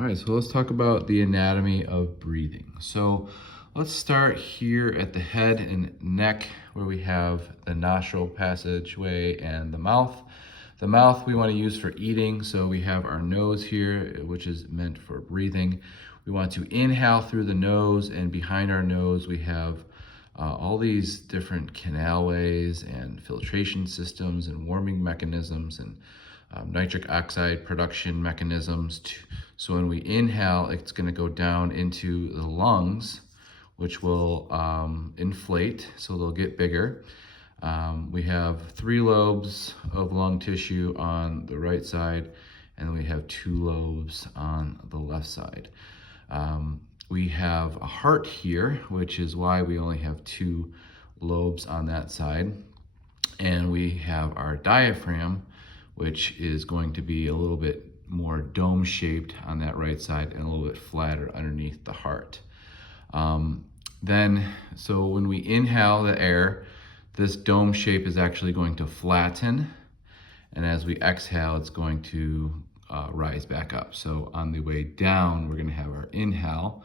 All right, so let's talk about the anatomy of breathing. So let's start here at the head and neck where we have the nostril passageway and the mouth. The mouth we want to use for eating, so we have our nose here, which is meant for breathing. We want to inhale through the nose, and behind our nose we have all these different canalways and filtration systems and warming mechanisms and nitric oxide production mechanisms. So when we inhale, it's going to go down into the lungs, which will inflate, so they'll get bigger. We have 3 lobes of lung tissue on the right side, and we have 2 lobes on the left side. We have a heart here, which is why we only have 2 lobes on that side. And we have our diaphragm, which is going to be a little bit more dome-shaped on that right side and a little bit flatter underneath the heart. So when we inhale the air, this dome shape is actually going to flatten, and as we exhale, it's going to rise back up. So on the way down, we're going to have our inhale,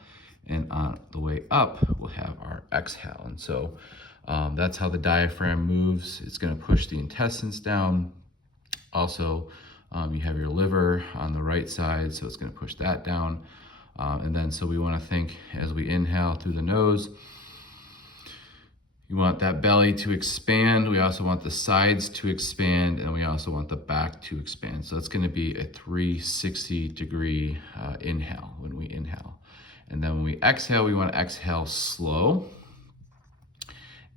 and on the way up, we'll have our exhale. And so that's how the diaphragm moves. It's going to push the intestines down. Also, you have your liver on the right side, so it's going to push that down. And then, so we want to think as we inhale through the nose, you want that belly to expand. We also want the sides to expand, and we also want the back to expand. So it's going to be a 360-degree inhale when we inhale. And then when we exhale, we want to exhale slow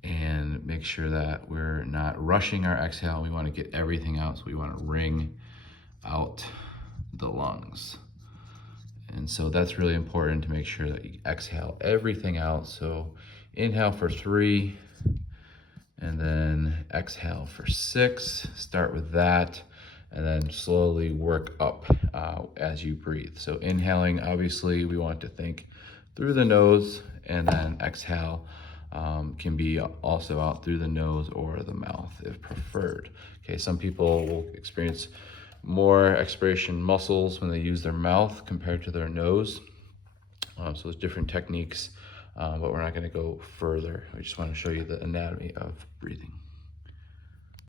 and make sure that we're not rushing our exhale. We want to get everything out, so we want to wring out the lungs. And so that's really important to make sure that you exhale everything out. So inhale for 3, and then exhale for 6. Start with that, and then slowly work up as you breathe. So inhaling, obviously, we want to think through the nose, and then exhale can be also out through the nose or the mouth if preferred. Okay, some people will experience more expiration muscles when they use their mouth compared to their nose. So there's different techniques, but we're not going to go further. We just want to show you the anatomy of breathing.